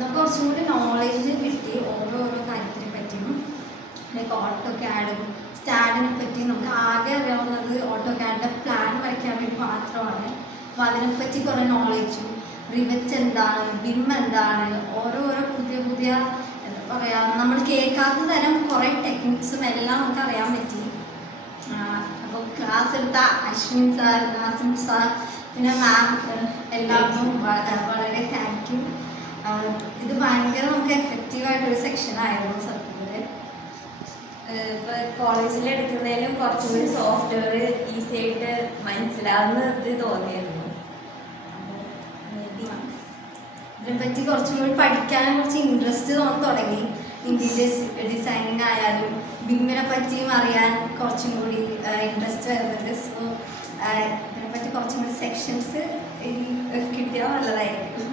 നമുക്ക് കുറച്ചും കൂടി നോളേജ് കിട്ടി ഓരോരോ കാര്യത്തിനെ പറ്റിയും. ലൈക്ക് ഓട്ടോ ക്യാഡും സ്റ്റാഡിനെ പറ്റി നമുക്ക് ആകെ അറിയാവുന്നത് ഓട്ടോ ക്യാഡിൻ്റെ പ്ലാൻ വരയ്ക്കാൻ വേണ്ടി മാത്രമാണ്. അപ്പോൾ അതിനെപ്പറ്റി കുറേ നോളേജും റിവറ്റ് എന്താണ്, വിം എന്താണ്, ഓരോരോ പുതിയ പുതിയ എന്താ പറയുക നമ്മൾ കേൾക്കാത്ത തരം കുറേ ടെക്നിക്സും എല്ലാം നമുക്ക് അറിയാൻ പറ്റി. അപ്പോൾ ക്ലാസ് എടുത്ത അശ്വിൻ സാർ, നാസിം സാർ, പിന്നെ മാം എല്ലാവർക്കും വളരെ താങ്ക് യു. ഇത് ഭയങ്കര നമുക്ക് എഫക്റ്റീവായിട്ടൊരു സെക്ഷനായിരുന്നു സത്യത്തിൽ. ഇപ്പോൾ കോളേജിൽ എടുക്കുന്നതിലും കുറച്ചും കൂടി സോഫ്റ്റ്വെയർ ഈസി ആയിട്ട് മനസ്സിലാവുന്നത് തോന്നിയിരുന്നു. ഇതിനെപ്പറ്റി കുറച്ചും കൂടി പഠിക്കാൻ കുറച്ച് ഇൻട്രസ്റ്റ് തുടങ്ങി. ഇൻറ്റീരിയേഴ്സ് ഡിസൈനിങ് ആയാലും ബിമ്മിനെ പറ്റിയും അറിയാൻ കുറച്ചും കൂടി ഇൻട്രസ്റ്റ് വരുന്നുണ്ട്. സോ ഇതിനെപ്പറ്റി കുറച്ചും കൂടി സെക്ഷൻസ് കിട്ടിയാൽ നല്ലതായിരിക്കും.